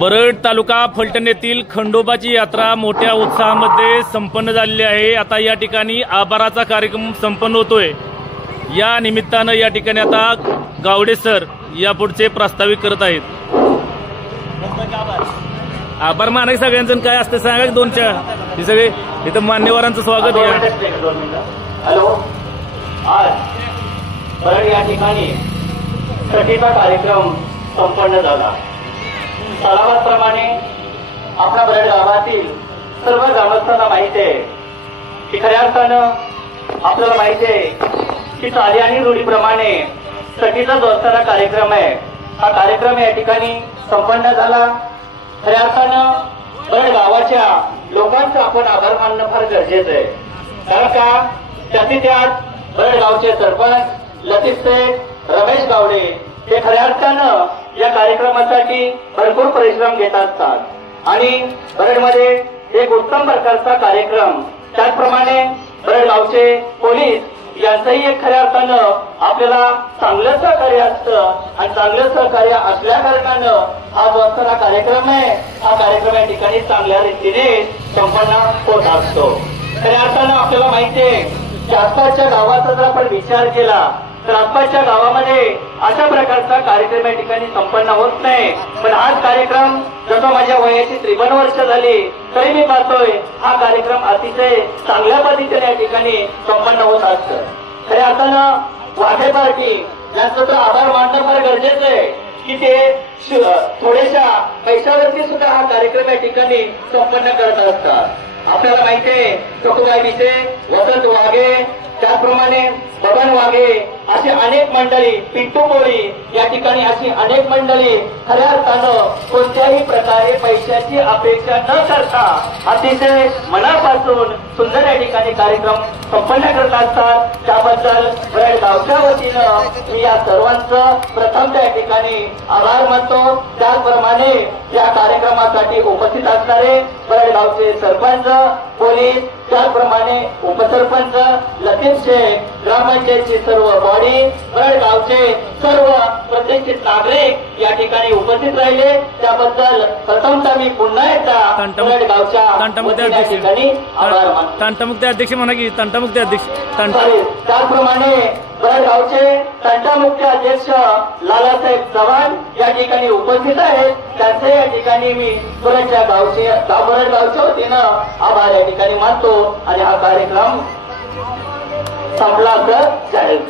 बरड तालुका फलटण येथील खंडोबाची यात्रा मोठ्या उत्साहामध्ये संपन्न झालेली आहे। आता या ठिकाणी आभाराचा कार्यक्रम संपन्न होतोय। या निमित्तानं या ठिकाणी आता गावडे सर यापुढचे प्रास्ताविक करत आहेत। आभार मानाय सगळ्यांचं काय असतं सांगा दोन चार हे सगळे इथं मान्यवरांचं स्वागत आहे। हॅलो, आज बरड या ठिकाणी सटीचा कार्यक्रम संपन्न झाला। सलामतप्रमाणे आपल्या बरड गावातील सर्व ग्रामस्थांना माहिती आहे की खऱ्या अर्थानं आपल्याला माहिती आहे की चाली आणि रूढीप्रमाणे सटीचा जो असणारा कार्यक्रम आहे हा कार्यक्रम या ठिकाणी संपन्न झाला। खऱ्या अर्थानं बरड गावाच्या लोकांचं आपण आभार मानणं फार गरजेचं आहे, कारण का त्यातील त्यात बरड गावचे सरपंच लतीफ शेख, रमेश गावडे हे खऱ्या अर्थानं या कार्यक्रमासाठी भरपूर परिश्रम घेत असतात आणि बरडमध्ये एक उत्तम प्रकारचा कार्यक्रम, त्याचप्रमाणे बरड गावचे पोलीस यांचंही एक खऱ्या अर्थानं आपल्याला चांगलं सहकार्य असतं आणि चांगलं सहकार्य असल्या कारणानं हा जो असणारा कार्यक्रम आहे हा कार्यक्रम या ठिकाणी चांगल्या रीतीने संपन्न होत असतो। खऱ्या अर्थानं आपल्याला माहिती आहे की आसपासच्या गावाचा जर आपण विचार केला तर आसपासच्या गावामध्ये अशा प्रकारचा कार्यक्रम या ठिकाणी संपन्न होत नाही, पण हाच कार्यक्रम जसं माझ्या वयाची 53 वर्ष झाली तरी मी पाहतोय हा कार्यक्रम अतिशय चांगल्या पद्धतीने या ठिकाणी संपन्न होत असतं। खऱ्या अर्थानं वाघे पार्टी यांचं तर आभार मानणं फार गरजेचं आहे की ते थोड्याशा पैशावरती सुद्धा हा कार्यक्रम या ठिकाणी संपन्न करत असतात। आपल्याला माहिती आहे चोखुबाई विसे, वसंत वाघे, त्याचप्रमाणे बबन वाघे अशी अनेक मंडळी, पिंटू कोळी या ठिकाणी अशी अनेक मंडळी खऱ्या अर्थानं कोणत्याही प्रकारे पैशाची अपेक्षा न करता अतिशय मनापासून सुंदर या ठिकाणी कार्यक्रम संपन्न करत असतात। त्याबद्दल बरड गावच्या वतीनं मी या सर्वांचं प्रथम त्या ठिकाणी आभार मानतो। त्याचप्रमाणे या कार्यक्रमासाठी उपस्थित असणारे बरड गावचे सरपंच, पोलीस, त्याचप्रमाणे उपसरपंच, लतीफ शेख, ग्रामपंचायतची सर्व बॉडी, बरड गावचे सर्व प्रतिष्ठित नागरिक या ठिकाणी उपस्थित राहिले त्याबद्दल प्रथमतः मी पुन्हा एकदा बरड गावच्या ठिकाणी आभार मानतो। तंटामुक्ती अध्यक्ष म्हणा की तंटामुक्ती अध्यक्ष त्याचप्रमाणे बरड गावचे तंटामुक्ती अध्यक्ष लालासाहेब चव्हाण या ठिकाणी उपस्थित आहेत, त्यांचे या ठिकाणी मी बरड गावच्या वतीनं आभार या ठिकाणी मानतो आणि हा कार्यक्रम संपला असं जाहीर